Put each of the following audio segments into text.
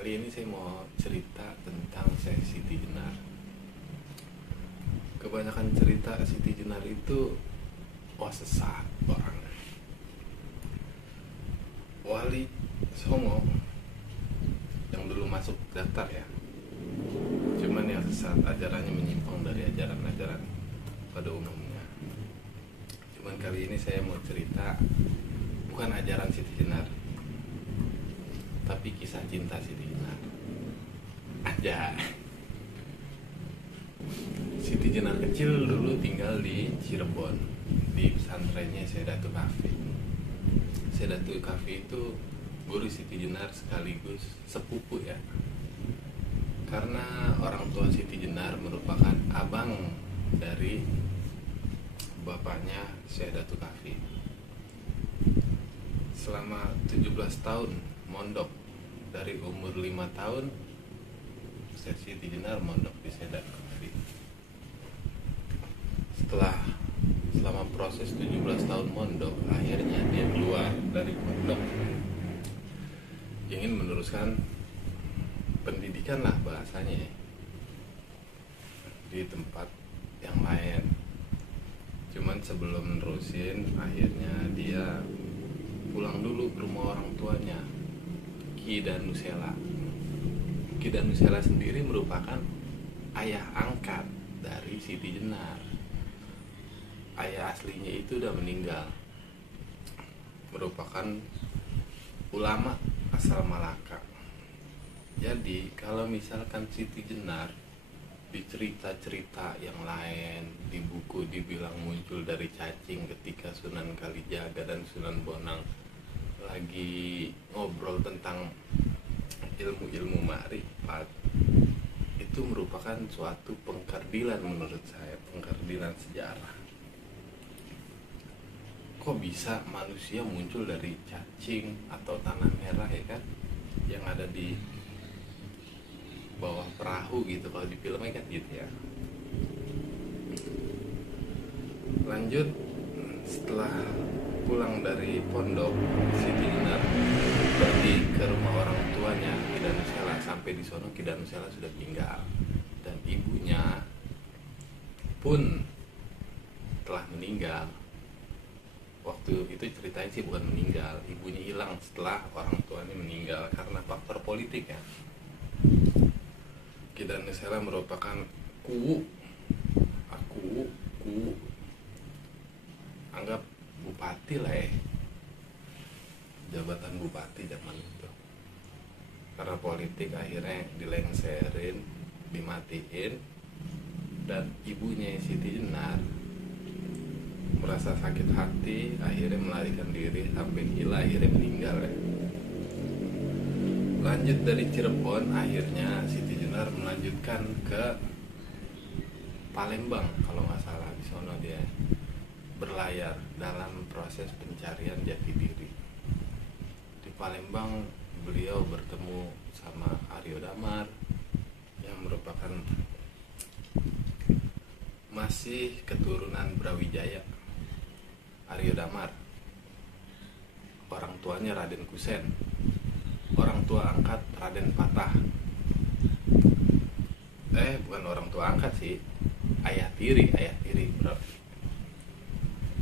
Kali ini saya mau cerita tentang Siti Jenar. Kebanyakan cerita Siti Jenar itu sesat orangnya. Wali Songo yang dulu masuk daftar ya, cuman yang sesat, ajarannya menyimpang dari ajaran-ajaran pada umumnya. Cuman kali ini saya mau cerita bukan ajaran Siti Jenar, tapi kisah cinta Siti Jenar aja. Siti Jenar kecil dulu tinggal di Cirebon, di pesantrennya Sedatul Kafi. Sedatul Kafi itu guru Siti Jenar sekaligus sepupu ya, karena orang tua Siti Jenar merupakan abang dari bapaknya Sedatul Kafi. Selama 17 tahun mondok, dari umur 5 tahun Siti Jenar mondok di Sedatul Kafi. Selama proses 17 tahun mondok, akhirnya dia keluar dari mondok, ingin meneruskan pendidikan lah bahasanya di tempat yang lain. Cuman sebelum nerusin, akhirnya dia pulang dulu ke rumah orang tuanya, Ki Danusela. Ki Danusela sendiri merupakan ayah angkat dari Siti Jenar. Ayah aslinya itu udah meninggal, merupakan ulama asal Malaka. Jadi kalau misalkan Siti Jenar di cerita-cerita yang lain, di buku dibilang muncul dari cacing ketika Sunan Kalijaga dan Sunan Bonang lagi ngobrol tentang ilmu-ilmu makrifat, itu merupakan suatu pengkerdilan menurut saya, pengkerdilan sejarah. Kok bisa manusia muncul dari cacing atau tanah merah ya kan, yang ada di bawah perahu gitu, kalau di filmnya kan gitu ya. Lanjut, setelah pulang dari pondok, Siti Jenar pergi ke rumah orang tuanya Ki Danusela. Sampai di sono Ki Danusela sudah meninggal dan ibunya pun telah meninggal. Waktu itu ceritanya sih bukan meninggal, ibunya hilang setelah orang tuanya meninggal karena faktor politik ya. Ki Danusela merupakan kuwu, anggap bupati lah ya, jabatan bupati zaman itu. Karena politik akhirnya dilengserin, dimatiin, dan ibunya Siti Jenar merasa sakit hati, akhirnya melarikan diri sampai gila, akhirnya meninggal ya. Lanjut dari Cirebon, akhirnya Siti Jenar melanjutkan ke Palembang kalau nggak salah. Di sono dia berlayar dalam proses pencarian jati diri. Di Palembang beliau bertemu sama Aryo Damar yang merupakan masih keturunan Brawijaya. Aryo Damar, orang tuanya Raden Kusen, orang tua angkat Raden Patah. Bukan orang tua angkat sih, ayah tiri bro.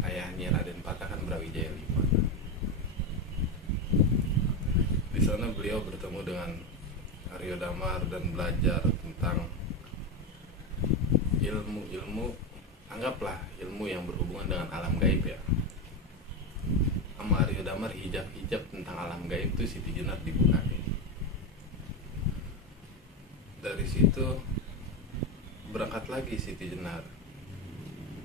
Ayahnya Raden Patah kan Brawijaya 5. Di sana beliau bertemu dengan Aryo Damar dan belajar tentang ilmu, anggaplah ilmu yang berhubungan dengan alam gaib ya. Sama Aryo Damar hijab tentang alam gaib itu Siti Jenar dibukain. Dari situ berangkat lagi Siti Jenar,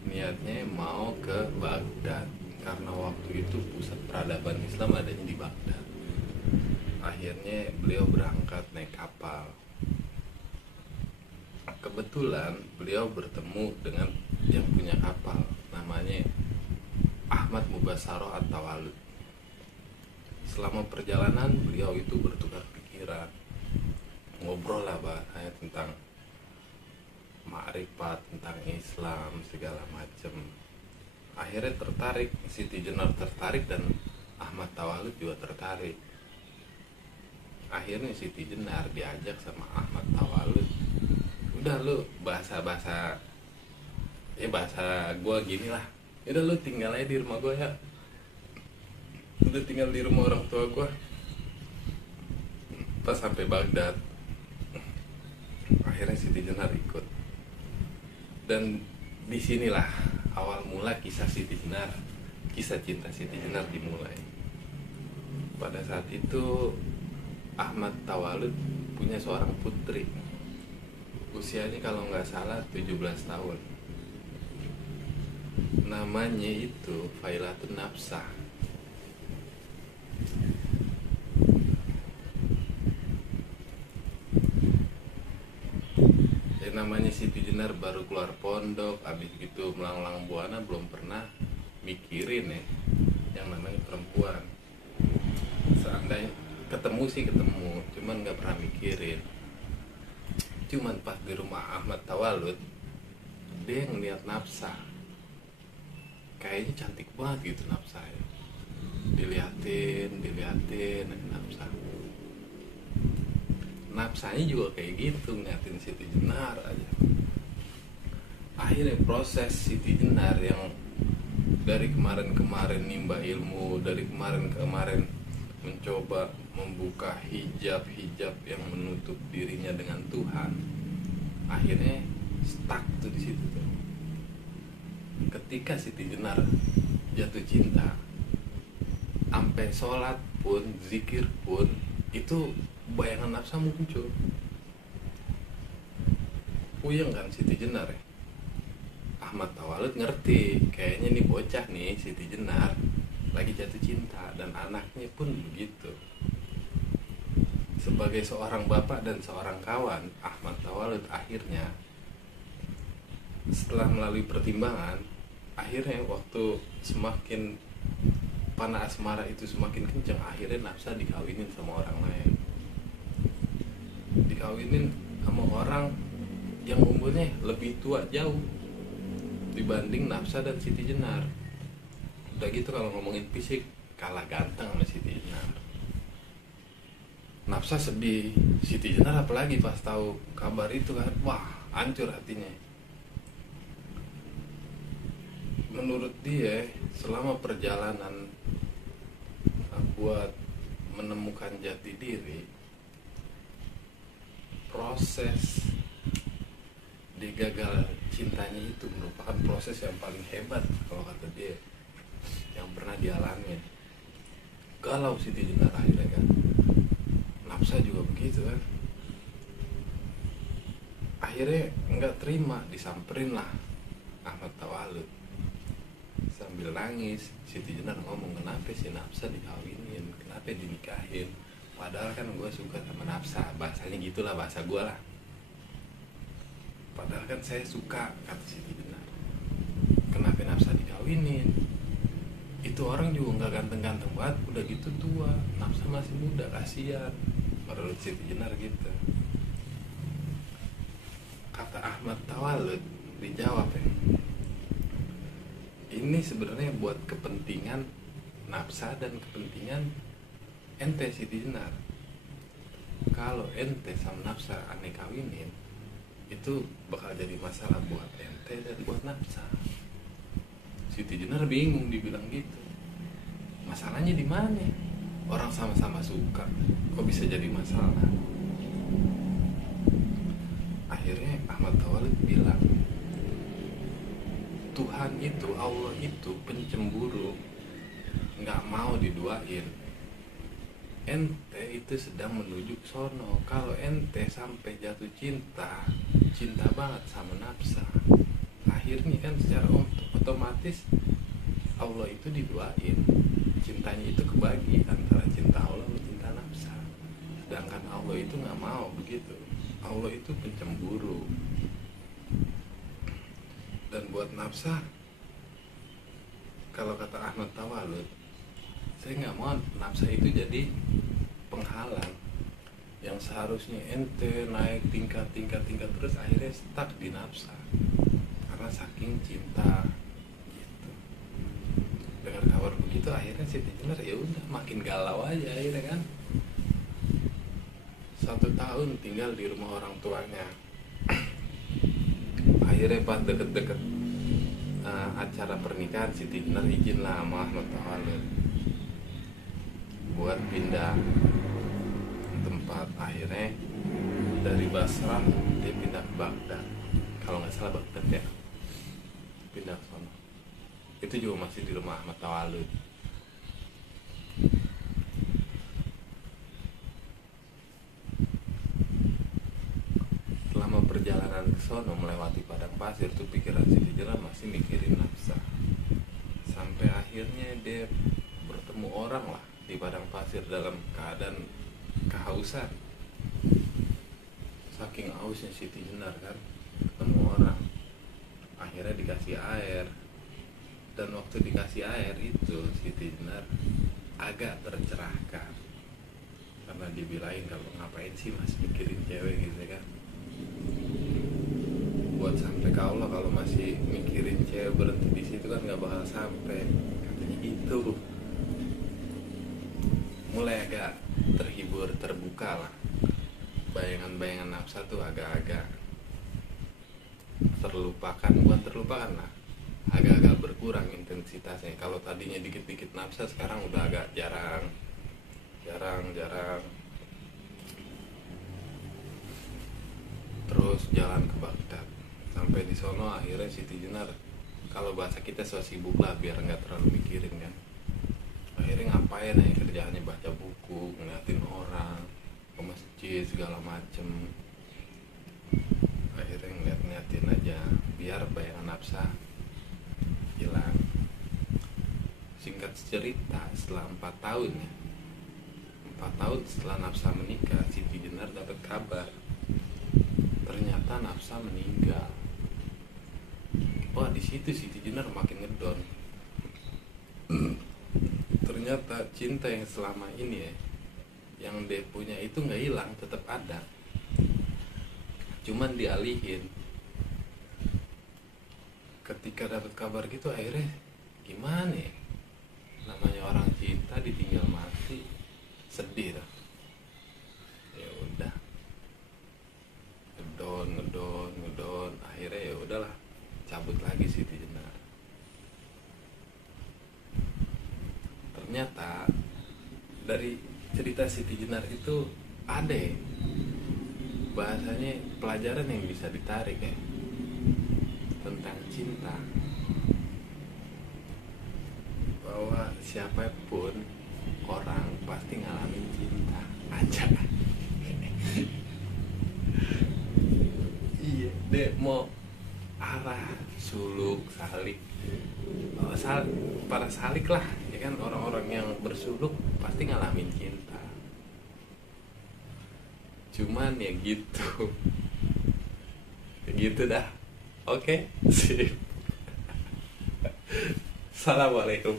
niatnya mau ke Baghdad karena waktu itu pusat peradaban Islam adanya di Baghdad. Akhirnya beliau berangkat naik kapal. Kebetulan beliau bertemu dengan yang punya kapal, namanya Ahmad Mubasaroh At-Tawalud. Selama perjalanan beliau itu bertukar pikiran, ngobrol lah bahasanya tentang makrifat, tentang Islam, segala macam. Akhirnya tertarik, Siti Jenar tertarik dan Ahmad Tawalud juga tertarik. Akhirnya Siti Jenar diajak sama Ahmad Tawalud, udah lu bahasa gue gini lah, udah lu tinggal aja di rumah gue ya, udah tinggal di rumah orang tua gue. Pas sampai Baghdad, akhirnya Siti Jenar ikut. Dan disinilah awal mula kisah Siti Jenar, kisah cinta Siti Jenar dimulai. Pada saat itu Ahmad Tawalud punya seorang putri, usianya kalau nggak salah 17 tahun. Namanya itu Failatun Nafsah. Namanya Siti Jenar baru keluar pondok, abis gitu melanglang buana, belum pernah mikirin ya yang namanya perempuan. Seandainya ketemu sih ketemu, cuman nggak pernah mikirin. Cuman pas di rumah Ahmad Tawalud, dia ngeliat Nafsah, kayaknya cantik banget gitu Nafsah ya. Diliatin Nafsahnya juga kayak gitu, ngeliatin Siti Jenar aja. Akhirnya proses Siti Jenar yang dari kemarin nimba ilmu, dari kemarin mencoba membuka hijab yang menutup dirinya dengan Tuhan, akhirnya stuck tuh di situ tuh. Ketika Siti Jenar jatuh cinta, sampai sholat pun, zikir pun, itu bayangan Nafsah muncul. Puyeng kan Siti Jenar ya. Ahmad Tawalud ngerti, kayaknya nih bocah nih Siti Jenar lagi jatuh cinta, dan anaknya pun begitu. Sebagai seorang bapak dan seorang kawan, Ahmad Tawalud akhirnya setelah melalui pertimbangan, akhirnya waktu semakin panah asmara itu semakin kencang, akhirnya Nafsah dikawinin sama orang lain. Dikawinin sama orang yang umurnya lebih tua jauh dibanding Nafsah dan Siti Jenar. Udah gitu kalau ngomongin fisik, kalah ganteng sama Siti Jenar. Nafsah sedih, Siti Jenar apalagi pas tahu kabar itu kan, wah hancur hatinya. Menurut dia, selama perjalanan buat menemukan jati diri, proses dia gagal cintanya itu merupakan proses yang paling hebat kalau kata dia yang pernah dialami. Galau Siti Jenar akhirnya kan, Nafsah juga begitu kan. Akhirnya nggak terima, disamperin lah Ahmad Tawalud sambil nangis. Siti Jenar ngomong, kenapa si Nafsah dikawinin, kenapa dinikahin, padahal kan gue suka sama Nafsah. Bahasanya gitulah, bahasa gue lah. Padahal kan saya suka, kata Siti Jenar. Kenapa Nafsah dikawinin? Itu orang juga gak ganteng-ganteng banget, udah gitu tua, Nafsah masih muda, kasihan. Menurut Siti Jenar gitu. Kata Ahmad Tawalud, dijawab ya, ini sebenarnya buat kepentingan Nafsah dan kepentingan ente Siti Jenar. Kalau ente sama Nafsah aneh kawinin, itu bakal jadi masalah buat ente dan buat Nafsah. Siti Jenar bingung dibilang gitu. Masalahnya di mana? Orang sama-sama suka, kok bisa jadi masalah? Akhirnya Ahmad Tawalud bilang, Tuhan itu, Allah itu pencemburu, nggak mau diduain. Ente itu sedang menuju ke sono. Kalau ente sampai jatuh cinta banget sama Nafsah, akhirnya kan secara otomatis Allah itu diduain, cintanya itu kebagi antara cinta Allah dan cinta Nafsah. Sedangkan Allah itu nggak mau begitu. Allah itu pencemburu. Dan buat Nafsah, kalau kata Ahmad Tawalud, saya nggak mau Nafsah itu jadi penghalang. Yang seharusnya ente naik tingkat terus, akhirnya stuck di Nafsah karena saking cinta gitu. Dengar kabar begitu, akhirnya Siti Jenar ya udah makin galau aja akhirnya kan. 1 tahun tinggal di rumah orang tuanya. Akhirnya pas deket-deket acara pernikahan, Siti Jenar izin lah sama Ahmad Tawalud buat pindah tempat. Akhirnya dari Basrah dia pindah ke Baghdad, kalau nggak salah Baghdad ya, pindah ke sana. Itu juga masih di rumah Ahmad Tawalud. Selama perjalanan ke sono melewati padang pasir tuh pikiran Siti Jenar masih mikirin nafsa. Sampai akhirnya dia bertemu orang lah di padang pasir dalam keadaan kehausan. Saking hausnya Siti Jenar kan, ketemu orang. Akhirnya dikasih air. Dan waktu dikasih air itu Siti Jenar agak tercerahkan, karena dibilangin kalau ngapain sih masih mikirin cewek gitu kan. Buat sampai ke Allah kalau masih mikirin cewek, berhenti di situ kan nggak bakal sampai, katanya gitu. Mulai agak terhibur, terbuka lah. Bayangan-bayangan nafsa tuh agak-agak terlupakan, bukan terlupakan lah, agak-agak berkurang intensitasnya. Kalau tadinya dikit-dikit nafsa, sekarang udah agak jarang. Terus jalan ke Baghdad. Sampai di sono akhirnya Siti Jenar, kalau bahasa kita so sibuk lah biar nggak terlalu mikirin kan. Akhirnya ngapain ya, kerjaannya baca buku, ngeliatin orang, ke masjid segala macem. Akhirnya ngeliatin aja biar bayangan nafsa hilang. Singkat cerita, setelah 4 tahun ya, 4 tahun setelah Nafsa menikah, Siti Jenar dapat kabar ternyata Nafsa meninggal. Wah, di situ Siti Jenar makin ngedon. Ternyata cinta yang selama ini ya, yang dia punya itu nggak hilang, tetap ada, cuman dialihin. Ketika dapat kabar gitu akhirnya gimana ya, namanya orang cinta ditinggal mati, sedih dah. Ya udah, ngedon, akhirnya ya udahlah, cabut lagi Siti Jenar. Ternyata dari cerita Siti Jenar itu ada ya, bahasanya pelajaran yang bisa ditarik ya, tentang cinta, bahwa siapapun orang pasti ngalamin cinta aja. Iya, deh mau arah suluk salik, para salik lah ya kan, orang-orang yang bersuluk pasti ngalamin cinta. Cuman ya gitu, gitu dah. Oke, sip. Assalamualaikum.